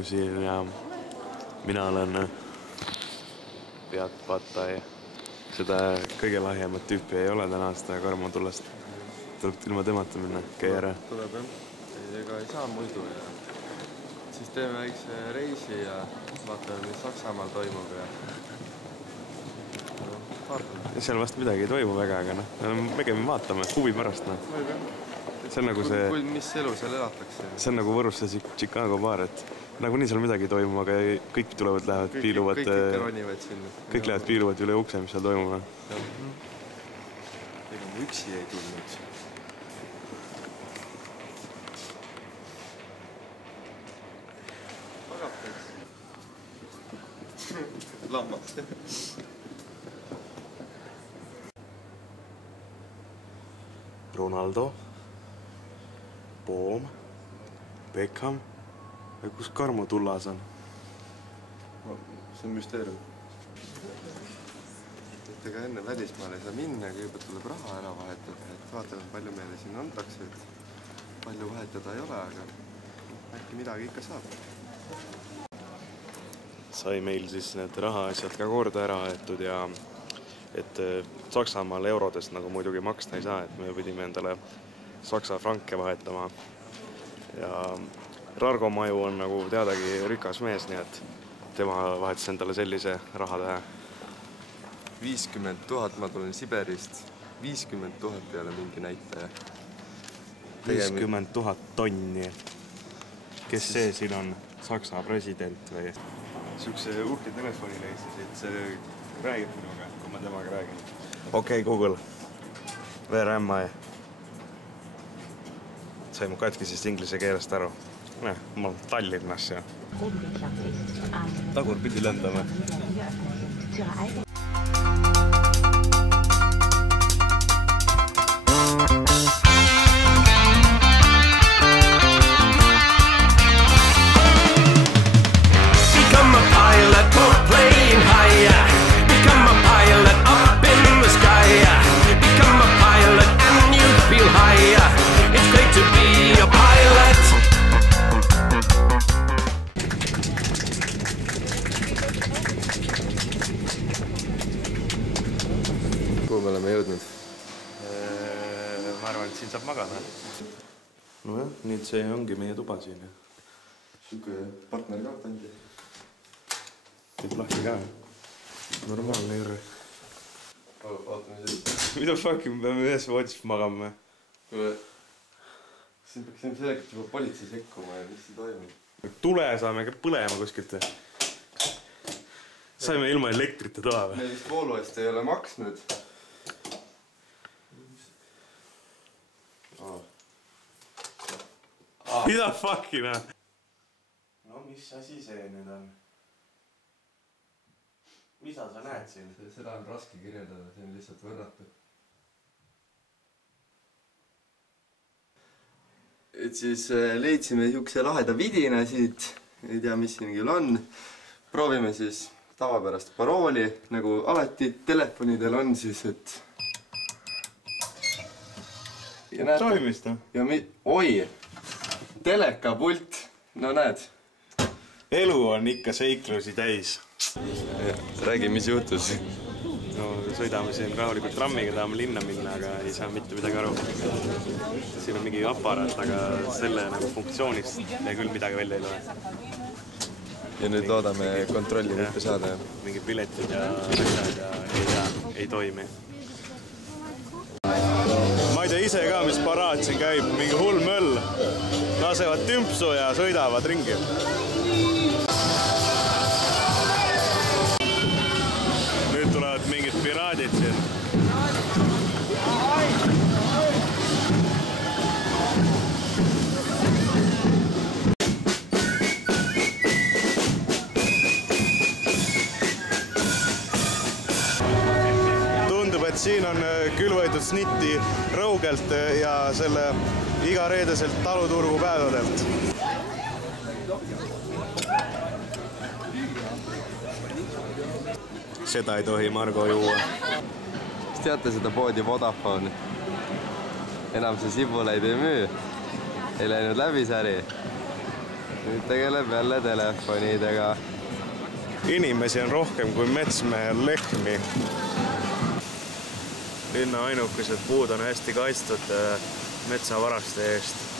Tõnu siin ja mina olen Peat Patai. Seda kõige lahjemat tüüpi ei ole täna seda Karmotullast. Tuleb ilma temata minna, käi ära. Tuleb jah, ega ei saa muidu ja siis teeme väikse reisi ja vaatame, mis Saksamaal toimub ja vaatame. Seal vast midagi ei toimu väga, aga me käime vaatame, huvi pärast. See on nagu see... Mis elu seal elatakse? See on nagu Võrus see Chicago baar, et nagunii seal midagi ei toimu, aga kõik tulevad, lähevad, piiluvad... Kõik lähevad, piiluvad üle ukse, mis seal toimub. Ega mu üksi ei tulnud. Lammas. Ronaldo, Boom, Beckham ja kus Karmo Tullas on? See on müsteerium. Ega enne välismaale ei saa minna, kõigepealt tuleb raha ära vahetada, et vaatame, palju meile siin antakse, et palju vahetada ei ole, aga äkki midagi ikka saab. Sai meil siis need rahaasjad ka korda ära aetud ja et Saksamaal eurodest nagu muidugi maksta ei saa, et me pidime endale saksa franke vahetama. Ja Rargo Maju on nagu teadagi rikas mees, nii et tema vahetas endale sellise raha tähe. 50 000, ma tulen Siberist. 50 000 peale mingi näitaja. 50 000 tonni. Kes see siin on? Saksa president või? Sihukese uhke telefonile Eestis, et see räägib minuga, kui ma temaga räägin. Okei, Google. Where am I? Sai mu katkisest inglise keelest aru. Ma olen Tallinnas ja tagurpidi lendame. Kuhu me oleme jõudnud? Ma arvan, et siin saab magada. Nojah, nüüd see ongi meie tuba siin. Siuke partner ka tandi. Teeb lahti ka. Normaalne jõrre. Vaatame siin. Mida fucking me peame ühes voodis magama? Siin peaks selgelt juba politsei sekkuma ja mis see toimub. Tule saame ka põlema kuskilt. Saime ilma elektrita toa või? Me vist voolu eest ei ole maksnud. Mida fuckina? No mis asi see nüüd on? Mida sa näed siin? Seda on raske kirjeldada, see on lihtsalt võrratu. Et siis leidsime siukse laheda vidina siit. Ei tea, mis siin küll on. Proovime siis tavapärast parooli, nagu alati telefonidel on siis, et... Toimis ta? Oi! Telekapult! No näed. Elu on ikka seiklusi täis. Räägi, mis juhtus? No, sõidame siin rahulikult trammiga, tahame linna minna, aga ei saa mitte midagi aru. Siin on mingi aparaat, aga selle nagu funktsioonist me küll midagi välja ei loe. Ja nüüd loodame kontrolli mitte saada. Mingi piletid ja ei toimi. Ma ei tea ise ka, mis paraat siin käib. Mingi hull möll. Lasevad tümpsu ja sõidavad ringi. Nüüd tulevad mingid piraadid siin. Tundub, et siin on küll võetud snitti Rõugelt ja selle iga reedeselt taluturgu päevadelt. Seda ei tohi Margo juua. Kas teate seda poodi Vodafone? Enam see sibuleid ei müü. Ei läinud läbi sari. nüüd tegeleb jälle telefonidega. Inimesi on rohkem kui metsmehel lehmi. Linna ainukesed puud on hästi kaitstud metsavaraste eest.